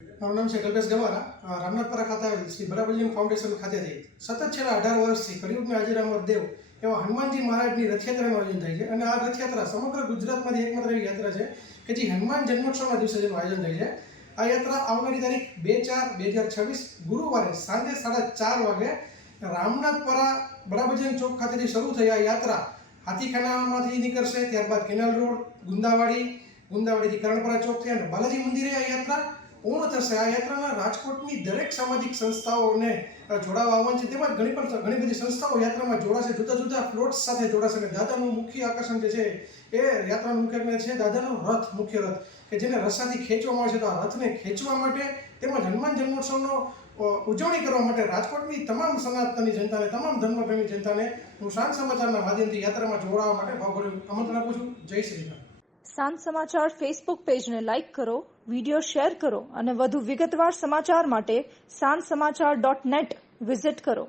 મારું નામ છે કલ્પેશ ગવારા. રામનાથપરા ખાતે આવેલ શ્રી બરાબરજી ફાઉન્ડેશન ખાતેથી સતત છેલ્લા 18 વર્ષથી કળિયુગના હાજીરામર દેવ એવા હનુમાનજી મહારાજની રથયાત્રાનું આયોજન થાય છે. અને આ રથયાત્રા સમગ્ર ગુજરાતમાંથી એકમાત્ર એવી યાત્રા છે કે જે હનુમાન જન્મોત્સવના દિવસે જેનું આયોજન થાય છે. આ યાત્રા આવનારી તારીખ 2/4/2026 ગુરુવારે સાંજે 4:30 વાગે રામનાથપરા બરાબરજી ચોક ખાતેથી શરૂ થઈ આ યાત્રા હાથીખાનામાંથી નીકળશે. ત્યારબાદ કેનાલ રોડ, ગુંદાવાડીથી કરણપરા ચોક થઈ અને બાલાજી મંદિરે આ યાત્રા પૂર્ણ થશે. આ યાત્રામાં રાજકોટની દરેક સામાજિક સંસ્થાઓને જોડાવા આવવાનું છે. તેમજ ઘણી બધી સંસ્થાઓ યાત્રામાં જોડાશે, જુદા જુદા પ્લોટ્સ સાથે જોડાશે. અને દાદાનું મુખ્ય આકર્ષણ જે છે એ યાત્રાનું મુખ્ય છે દાદાનો રથ, મુખ્ય રથ કે જેને રસાથી ખેંચવામાં આવે છે. તો આ રથને ખેંચવા માટે તેમજ હનુમાન જન્મોત્સવનો ઉજવણી કરવા માટે રાજકોટની તમામ સનાતની જનતાને, તમામ ધર્મપ્રેમી જનતાને હું સાંજ સમાચારના માધ્યમથી યાત્રામાં જોડાવા માટે ભાવભર્યું આમંત્રણ આપું છું. જય શ્રી રામ. સાંજ સમાચાર ફેસબુક પેજને લાઇક કરો, વિડીયો શેર કરો અને વધુ વિગતવાર સમાચાર માટે sanssamachar.net વિઝિટ કરો.